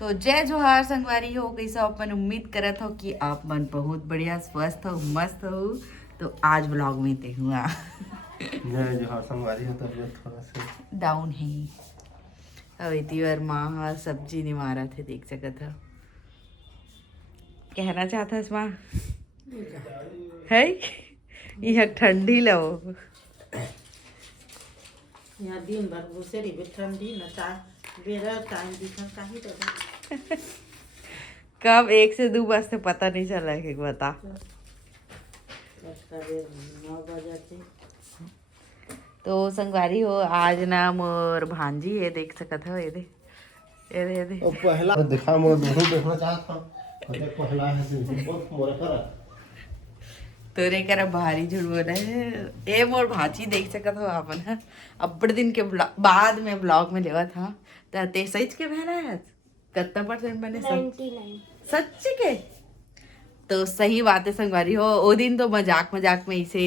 तो जय जोहार संगवारी हो, कैसे अपन उम्मीद करत हो कि आप मन बहुत बढ़िया स्वस्थ हो, मस्त हो। तो आज ब्लॉग में ते हुआ जय जोहार संगवारी हो, तबीयत थोड़ा सा डाउन है। अब इतनी बार माँ सब्जी नहीं मारा थे, देख सकत हो। कहना चाहता है माँ है यह ठंडी लो यहाँ दिन भर घुसे रही ठंडी न बेरा टाइम दिखा काहे तो कब 1 से 2 बजे से पता नहीं चला है कि बता। 9 बजे थे। तो संगवारी हो आज ना मोर भांजी है, देख सकत हो। ये दे ये दे ये दे और पहला दिखा मैं दोनों देखना चाहता हूं। अरे पहला है से बहुत मोरा करा तोरे कर भारी झूठ बोला है। ए मोर भाची देख सकत हो आपन है। अब्बड़ दिन के बाद में ब्लॉग में लेवा था त ते सच के बहना है कितना % बने? 99। सच के? तो सही बात है संगवारी हो। वो दिन तो मजाक मजाक में इसे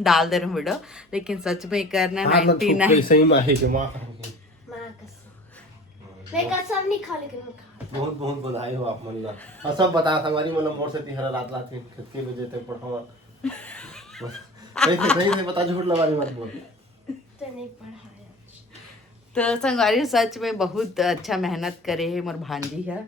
डाल दे रहा हूँ वीडियो, लेकिन सच में करना 99। सही माही के मां मां कसम मैं कसम नहीं खा, लेकिन मैं खा। बहुत बहुत बधाई हो आप मन ला। और सब बता संगवारी मन मोर से तिहरा रात रात कितने बजे तक पढ़ावा सही से बता, झूठ लवारी मत बोल। तो नहीं पढ़ाया। तो संगवारी सच में बहुत अच्छा मेहनत करे है मोर भांजी है।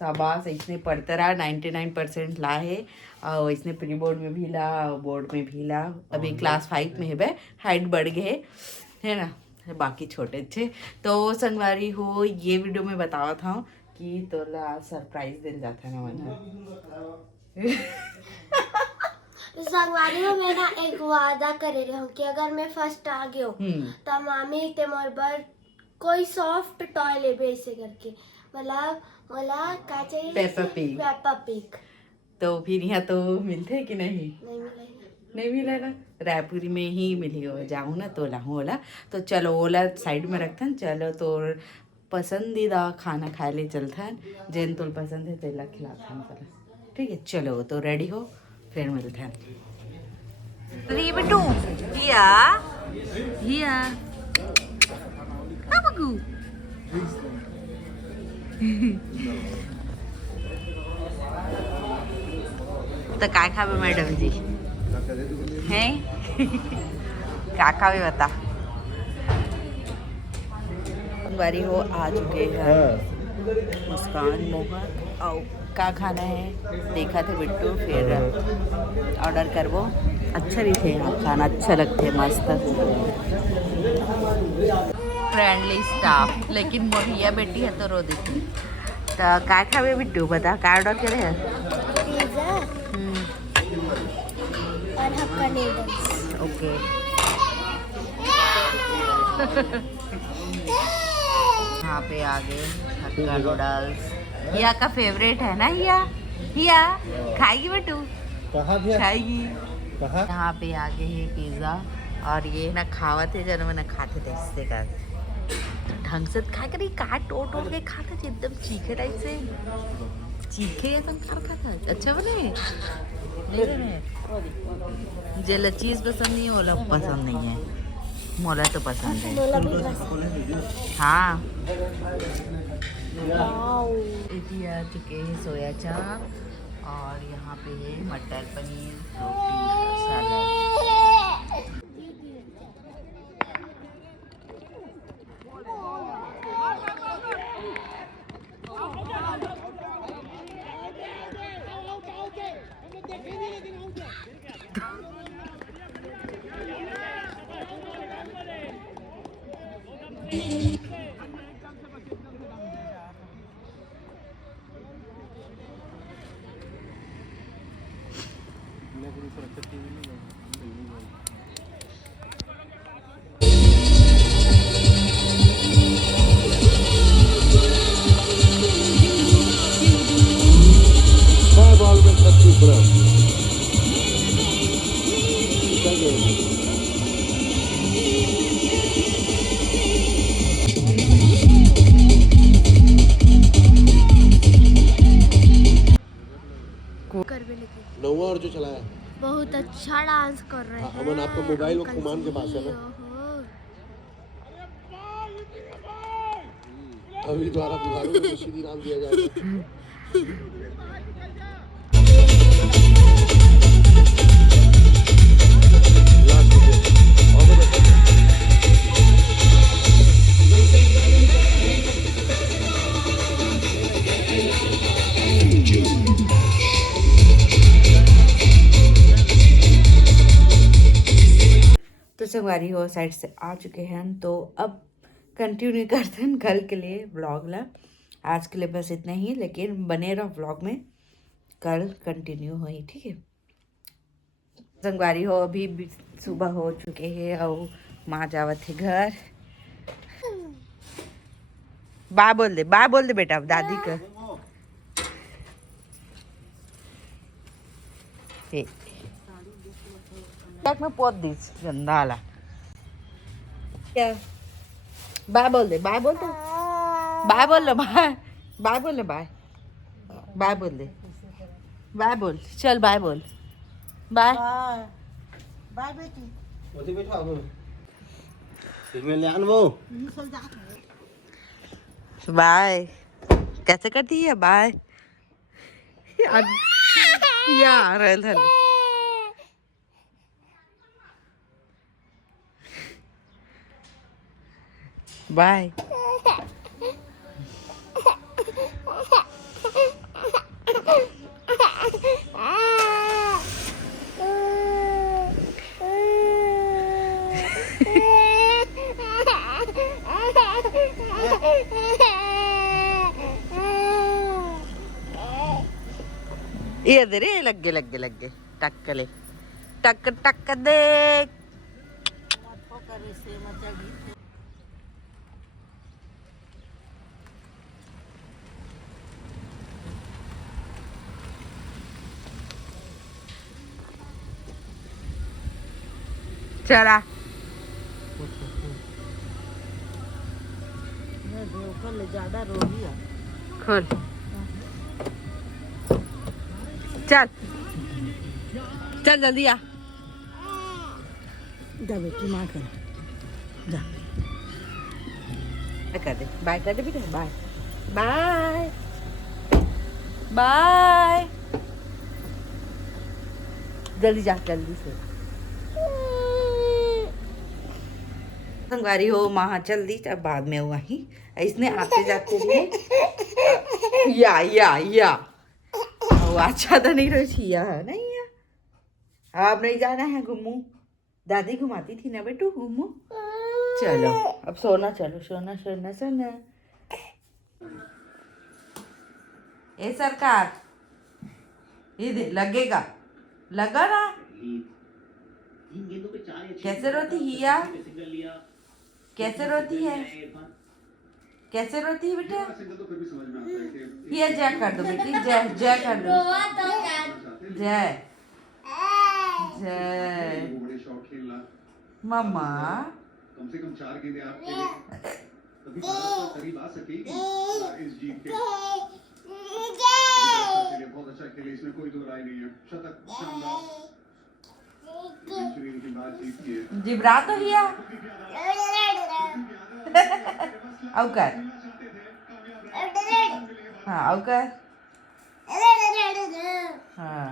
शाबाश, इसने पढ़ता रहा 99% ला है। और इसने प्री बोर्ड में भी ला, बोर्ड में भी ला। अभी क्लास 5 में है बे, हाइट बढ़ गए है ना, बाकी छोटे थे। तो संगवारी हो ये वीडियो में बतावा था कि तोला सरप्राइज दिल जाता ना मन। संगवारी में मैं ना एक वादा करे रहूं कि अगर मैं फर्स्ट आ गयो तो मामी ते मोर बर कोई सॉफ्ट टॉय लेबे ऐसे करके। मतलब मला का चाहिए? Peppa pig. तो फिर यहाँ तो मिलते कि नहीं? नहीं मिलेगा। नहीं मिला ना, रायपुरी में ही मिली हो। जाऊँ ना तो लाऊँ ओला। तो चलो ओला साइड में रखते हैं। चलो तो पसंदीदा खाना खाए ले चलते हैं। जैन तो पसंद है तेला खिलाते हैं चलो। ठीक है चलो, तो रेडी हो फिर मिलते हैं। हिया हिया तो काय खावे मैडम जी हैं? क्या खावे बता। बारी हो आ चुके हैं मुस्कान मोहन। और क्या खाना है देखा थे बिट्टू, फिर ऑर्डर करवो। अच्छा भी थे यहाँ खाना, अच्छा लगते मस्त फ्रेंडली स्टाफ। लेकिन मोहिया बेटी है तो रो देती। तो क्या खावे बिट्टू बता, क्या ऑर्डर करे है? पिज्जा और हक्का नूडल्स। ओके यहाँ पे आ गए हक्का नूडल्स। हिया का फेवरेट है ना। हिया खाएगी बेटू? कहां भी खाएगी। कहां यहाँ पे आ गए है पिज्ज़ा। और ये ना खावा थे जब मैंने खाते थे इससे का ढंग से खा कर काट टोट के खाते थे एकदम चीखे टाइप से। चीखे या संकार खाता है। अच्छा बने नहीं बने। जेला चीज़ पसंद नहीं ओला पसंद नहीं है, मोला तो पसंद है। मोला भी पसंद। हाँ वाओ। इसी आ चुके हैं सोया चाप। और यहाँ पे है मटर पनीर, रोटी, सलाद। नौवा और जो चलाया बहुत अच्छा डांस कर रहे हैं। अमन आपका मोबाइल वो खुमान के पास है ना? अभी द्वारा बुधारू को सीधी नाम दिया जाएगा। तो संगवारी हो साइड से आ चुके हैं, तो अब कंटिन्यू करते हैं कल के लिए व्लॉग ला। आज के लिए बस इतना ही, लेकिन बने रहो व्लॉग में, कल कंटिन्यू होई, ठीक है। संगवारी हो अभी भी सुबह हो चुके हैं और माँ जावत है घर। बाय बोल दे बेटा दादी का। बैग में पोत दीस गंदा वाला। क्या बाय बोल दे, बाय बोल दे, बाय बोल लो, बाय बोल लो, बाय बोल दे, बाय बोल, चल बाय बोल, बाय बाय बेटी ओती बैठा हो इसमें ले आन वो बाय। कैसे करती है बाय यार इधर बाय। ये दे रे लगे टक दे। चला ज्यादा रोगी है। खोल चल चल जल्दी आ जा बेटी माँ कर जा बाय कर दे बेटा बाय बाय बाय जल्दी जा जल्दी से। संगवारी हो माँ चल दी तब बाद में हुआ ही इसने आते जाते लिए या वो अच्छा तो नहीं रही है नहीं है। अब नहीं जाना है घूमू, दादी घुमाती थी ना बेटू घूमू। चलो अब सोना, चलो सोना। ए सरकार ये दे लगेगा लगा ना। कैसे रोती हिया, कैसे रोती है, कैसे रोती है बेटा। ये जय कर दो बेटी, जय कर दो, जय जय मम्मा। कम से कम 4 गेंदें आपके तभी भारत करीब आ सकेगी इस जीत के। बहुत अच्छा खेले, इसमें कोई दो राय नहीं है। शतक शानदार की बात जीत की है। जिब्रा तो लिया औकर हाँ औकर हाँ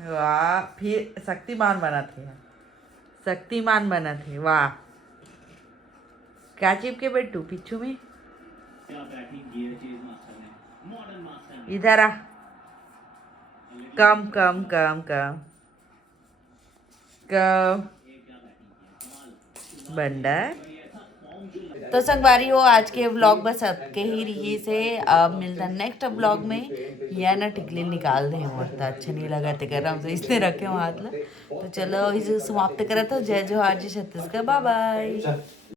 वाह। फिर शक्तिमान बना थे वाह। क्या चिपके बेटू पिछू में, इधर आ कम बंडर। तो संगवारी हो आज के व्लॉग बस सबके ही रही से। अब मिलता नेक्स्ट व्लॉग में। या ना टिकली निकाल दें और तो अच्छा नहीं लगा तो कर रहा हूँ इसने रखे हाथ ला। तो चलो इसे समाप्त करा तो जय जोहार जी छत्तीसगढ़, बाय बाय।